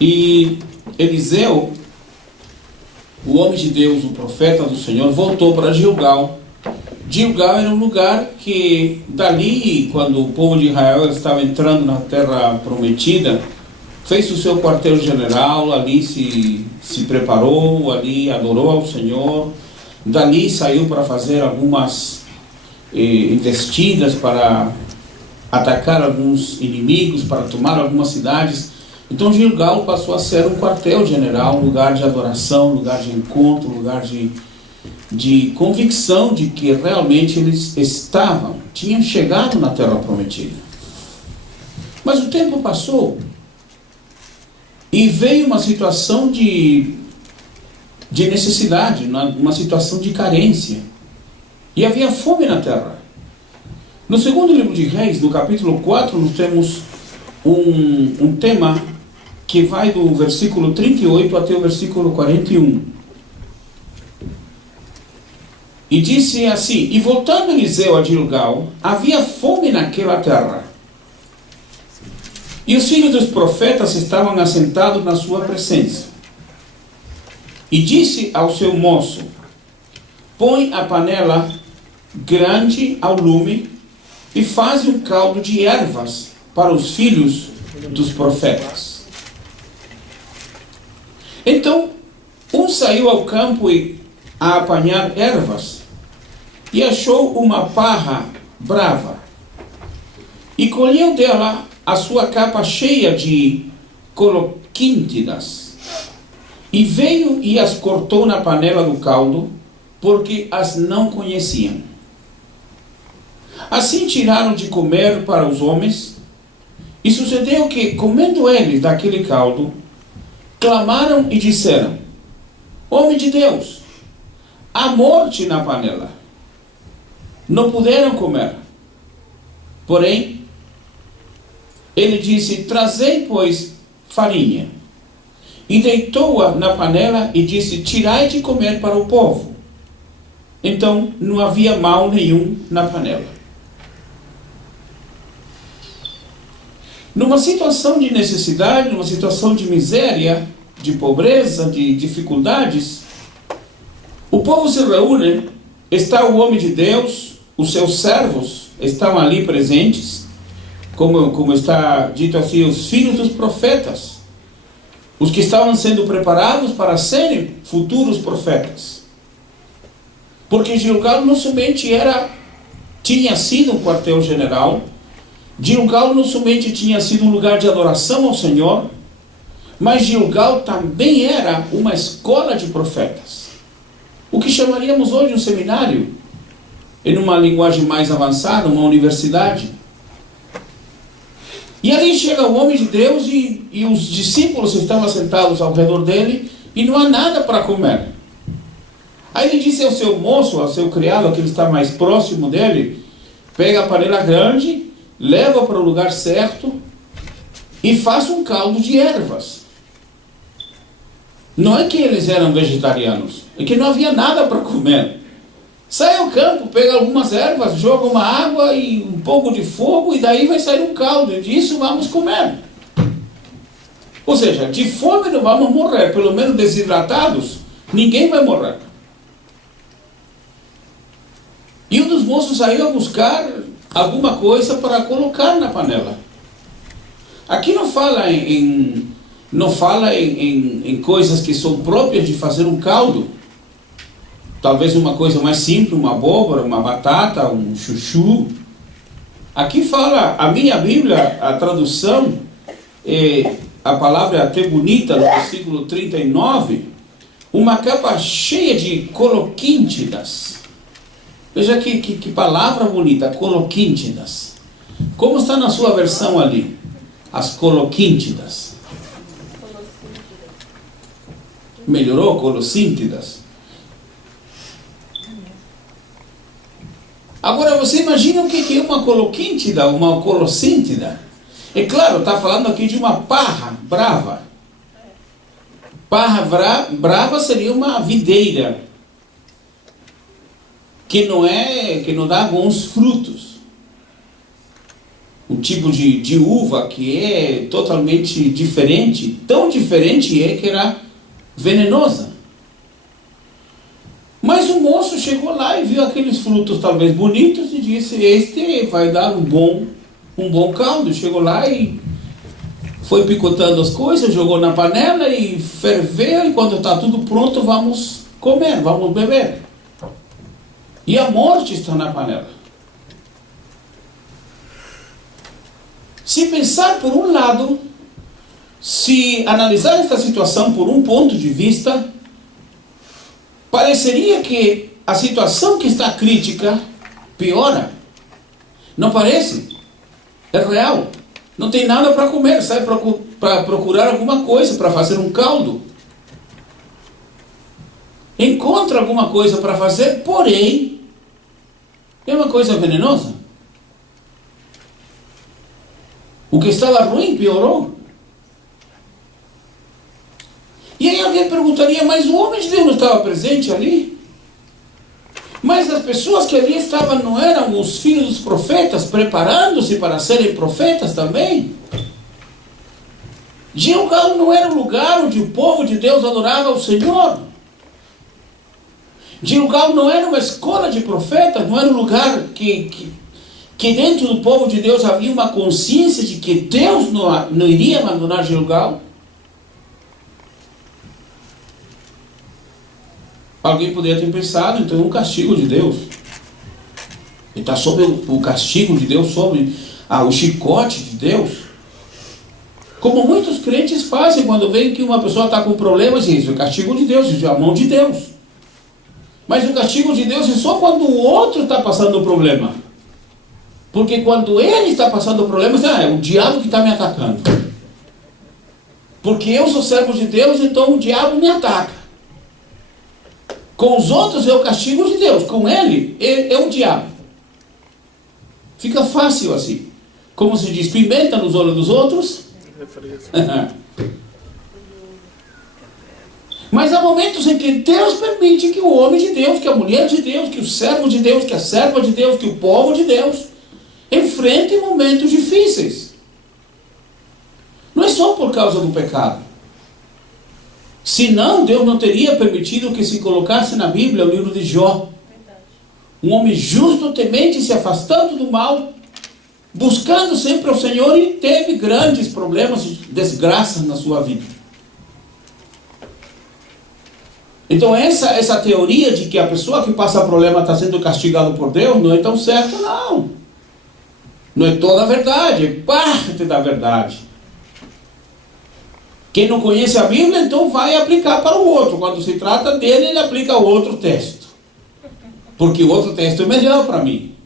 E Eliseu, o homem de Deus, o profeta do Senhor, voltou para Gilgal. Gilgal era um lugar que dali, quando o povo de Israel estava entrando na terra prometida, fez o seu quartel-general, ali se preparou, ali adorou ao Senhor. Dali saiu para fazer algumas investidas, para atacar alguns inimigos, para tomar algumas cidades. Então Gilgal passou a ser um quartel-general, um lugar de adoração, um lugar de encontro, um lugar de convicção de que realmente eles tinham chegado na terra prometida. Mas o tempo passou e veio uma situação de necessidade, uma situação de carência, e havia fome na terra. No segundo livro de Reis, no capítulo 4, nós temos um tema que vai do versículo 38 até o versículo 41. E disse assim: E voltando Eliseu a Gilgal, havia fome naquela terra, e os filhos dos profetas estavam assentados na sua presença. E disse ao seu moço: Põe a panela grande ao lume e faz um caldo de ervas para os filhos dos profetas. Então um saiu ao campo a apanhar ervas, e achou uma parra brava, e colheu dela a sua capa cheia de coloquíntidas, e veio e as cortou na panela do caldo, porque as não conheciam. Assim tiraram de comer para os homens, e sucedeu que, comendo eles daquele caldo, clamaram e disseram: Homem de Deus, há morte na panela. Não puderam comer. Porém, ele disse: Trazei, pois, farinha. E deitou-a na panela e disse: Tirai de comer para o povo. Então não havia mal nenhum na panela. Numa situação de necessidade, numa situação de miséria, de pobreza, de dificuldades, o povo se reúne, está o homem de Deus, os seus servos estão ali presentes, como está dito assim, os filhos dos profetas, os que estavam sendo preparados para serem futuros profetas. Porque Gilgal não somente tinha sido um quartel-general, Gilgal não somente tinha sido um lugar de adoração ao Senhor, mas Gilgal também era uma escola de profetas. O que chamaríamos hoje um seminário, em uma linguagem mais avançada, uma universidade. E ali chega o homem de Deus e os discípulos estavam sentados ao redor dele e não há nada para comer. Aí ele disse ao seu moço, ao seu criado, aquele que está mais próximo dele: pega a panela grande, leva para o lugar certo e faça um caldo de ervas. Não é que eles eram vegetarianos, é que não havia nada para comer. Sai ao campo, pega algumas ervas, joga uma água e um pouco de fogo, e daí vai sair um caldo, e disso vamos comer. Ou seja, de fome não vamos morrer, pelo menos desidratados, ninguém vai morrer. E um dos moços saiu a buscar alguma coisa para colocar na panela. Aqui não fala em coisas que são próprias de fazer um caldo. Talvez uma coisa mais simples, uma abóbora, uma batata, um chuchu. Aqui fala, a minha Bíblia, a tradução, a palavra é até bonita, no versículo 39, uma capa cheia de coloquíntidas. Veja que palavra bonita, coloquíntidas. Como está na sua versão ali? As coloquíntidas. Melhorou? Colossíntidas. Agora você imagina o que é uma coloquíntida, uma colossíntida? É claro, está falando aqui de uma parra brava. Parra brava seria uma videira que não dá bons frutos. um tipo de uva que é totalmente diferente, tão diferente é que era venenosa. Mas o moço chegou lá e viu aqueles frutos talvez bonitos e disse: este vai dar um bom caldo. Chegou lá e foi picotando as coisas, jogou na panela e ferveu, e quando está tudo pronto, vamos comer, vamos beber. E a morte está na panela. Se pensar por um lado, se analisar esta situação por um ponto de vista, pareceria que a situação que está crítica piora. Não parece? É real. Não tem nada para comer, sai para procurar alguma coisa, para fazer um caldo. Encontra alguma coisa para fazer, porém, é uma coisa venenosa. O que estava ruim piorou. E aí alguém perguntaria: mas o homem de Deus não estava presente ali? Mas as pessoas que ali estavam não eram os filhos dos profetas, preparando-se para serem profetas também? Gilgal não era um lugar onde o povo de Deus adorava o Senhor. Gilgal não era uma escola de profetas, não era um lugar que dentro do povo de Deus havia uma consciência de que Deus não iria abandonar Gilgal. Alguém poderia ter pensado, então, um castigo de Deus. Ele está sob o castigo de Deus, sob o chicote de Deus. Como muitos crentes fazem quando veem que uma pessoa está com problemas, e isso é o castigo de Deus, isso é a mão de Deus. Mas o castigo de Deus é só quando o outro está passando o problema. Porque quando ele está passando o problema, é o diabo que está me atacando. Porque eu sou servo de Deus, então o diabo me ataca. Com os outros é o castigo de Deus, com ele é o diabo. Fica fácil assim. Como se diz, pimenta nos olhos dos outros. Mas há momentos em que Deus permite que o homem de Deus, que a mulher de Deus, que o servo de Deus, que a serva de Deus, que o povo de Deus enfrente momentos difíceis. Não é só por causa do pecado. Senão, Deus não teria permitido que se colocasse na Bíblia o livro de Jó. Um homem justo, temente, se afastando do mal, buscando sempre o Senhor, e teve grandes problemas, desgraças na sua vida. Então essa teoria de que a pessoa que passa problema está sendo castigada por Deus não é tão certa, não. Não é toda a verdade, é parte da verdade. Quem não conhece a Bíblia, então vai aplicar para o outro. Quando se trata dele, ele aplica o outro texto. Porque o outro texto é melhor para mim.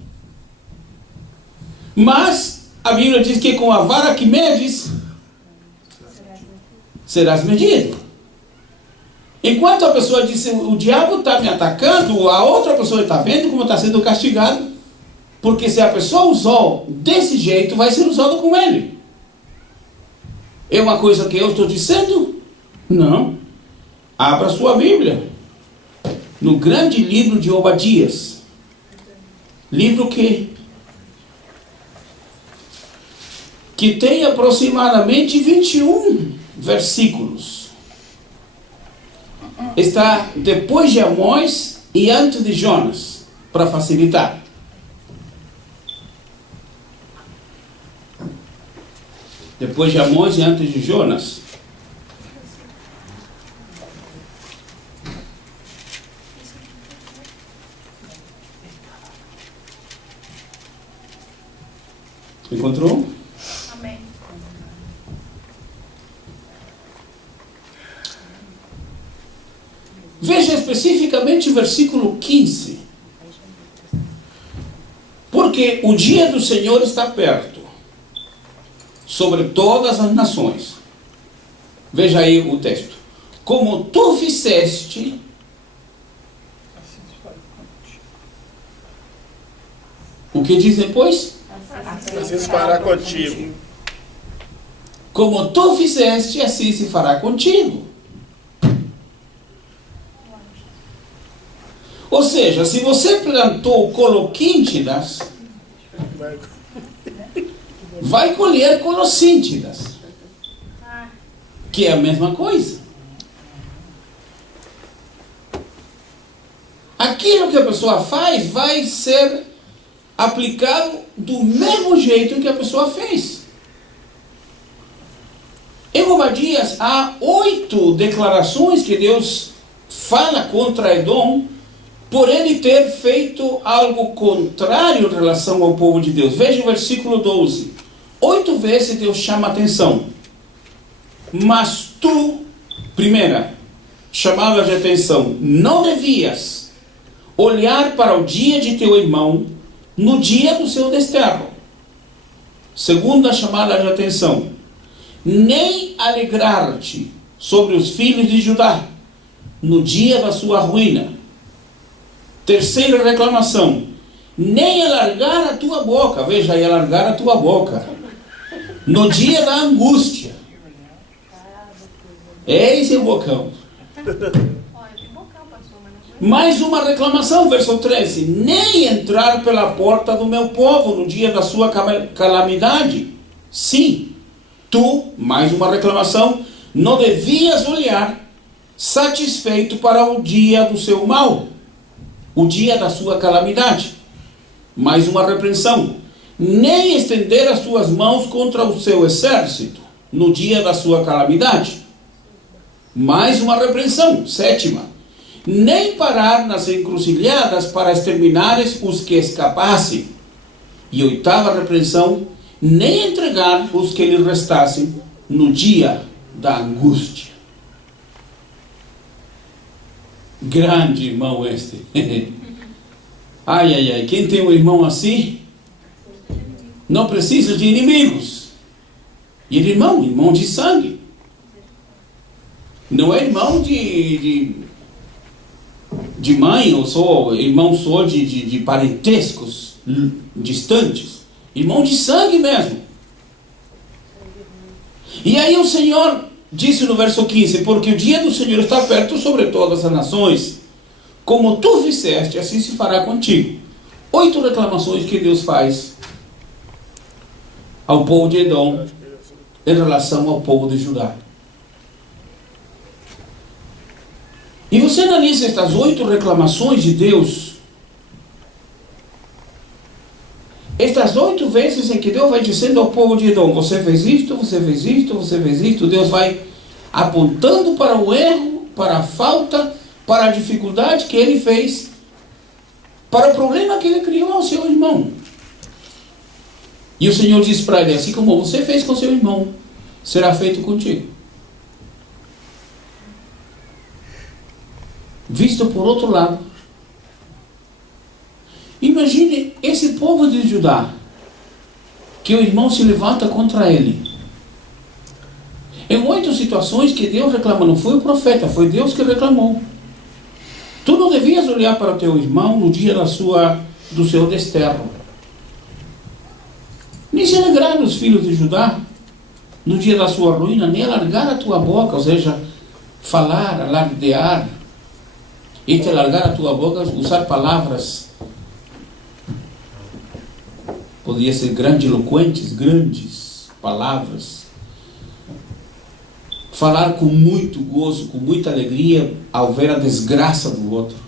Mas a Bíblia diz que com a vara que medes, serás medido. Enquanto a pessoa diz: o diabo está me atacando, a outra pessoa está vendo como está sendo castigado. Porque se a pessoa usou desse jeito, vai ser usado com ele. É uma coisa que eu estou dizendo? Não. Abra sua Bíblia. No grande livro de Obadias. Livro que tem aproximadamente 21 versículos. Está depois de Amós e antes de Jonas, para facilitar. Depois de Amós e antes de Jonas. Encontrou? Amém. Veja especificamente o versículo 15. Porque o dia do Senhor está perto, sobre todas as nações. Veja aí o texto. Como tu fizeste, o que diz depois? Assim se fará contigo. Como tu fizeste, assim se fará contigo. Ou seja, se você plantou coloquíntidas, vai colher colossíntidas, que é a mesma coisa. Aquilo que a pessoa faz vai ser aplicado do mesmo jeito que a pessoa fez. Em Obadias há 8 declarações que Deus fala contra Edom por ele ter feito algo contrário em relação ao povo de Deus. Veja o versículo 12. 8 vezes Deus chama a atenção. Mas tu, primeira chamada de atenção, não devias olhar para o dia de teu irmão no dia do seu desterro. Segunda chamada de atenção, nem alegrar-te sobre os filhos de Judá no dia da sua ruína. Terceira reclamação, nem alargar a tua boca, veja aí, alargar a tua boca no dia da angústia. Esse é o bocão. Mais uma reclamação, verso 13, nem entrar pela porta do meu povo no dia da sua calamidade. Sim, tu, mais uma reclamação, não devias olhar satisfeito para o dia do seu mal, o dia da sua calamidade. Mais uma repreensão, nem estender as suas mãos contra o seu exército no dia da sua calamidade. Mais uma repreensão, sétima, nem parar nas encruzilhadas para exterminares os que escapassem. E oitava repreensão, nem entregar os que lhe restassem no dia da angústia. Grande irmão este. Ai, ai, ai, quem tem um irmão assim, não precisa de inimigos. E irmão de sangue. Não é irmão de mãe, ou só irmão só de parentescos distantes. Irmão de sangue mesmo. E aí o Senhor disse no verso 15, porque o dia do Senhor está perto sobre todas as nações. Como tu fizeste, assim se fará contigo. 8 reclamações que Deus faz ao povo de Edom em relação ao povo de Judá. E você analisa estas 8 reclamações de Deus, estas 8 vezes em que Deus vai dizendo ao povo de Edom, você fez isto, você fez isto, você fez isto, Deus vai apontando para o erro, para a falta, para a dificuldade que ele fez, para o problema que ele criou ao seu irmão. E o Senhor diz para ele, assim como você fez com seu irmão, será feito contigo. Visto por outro lado, imagine esse povo de Judá, que o irmão se levanta contra ele. Em 8 situações que Deus reclama, não foi o profeta, foi Deus que reclamou. Tu não devias olhar para o teu irmão no dia do seu desterro, nem se alegrar os filhos de Judá no dia da sua ruína, nem alargar a tua boca, ou seja, falar, alardear, e te alargar a tua boca, usar palavras, podia ser grandiloquentes, grandes palavras, falar com muito gozo, com muita alegria ao ver a desgraça do outro.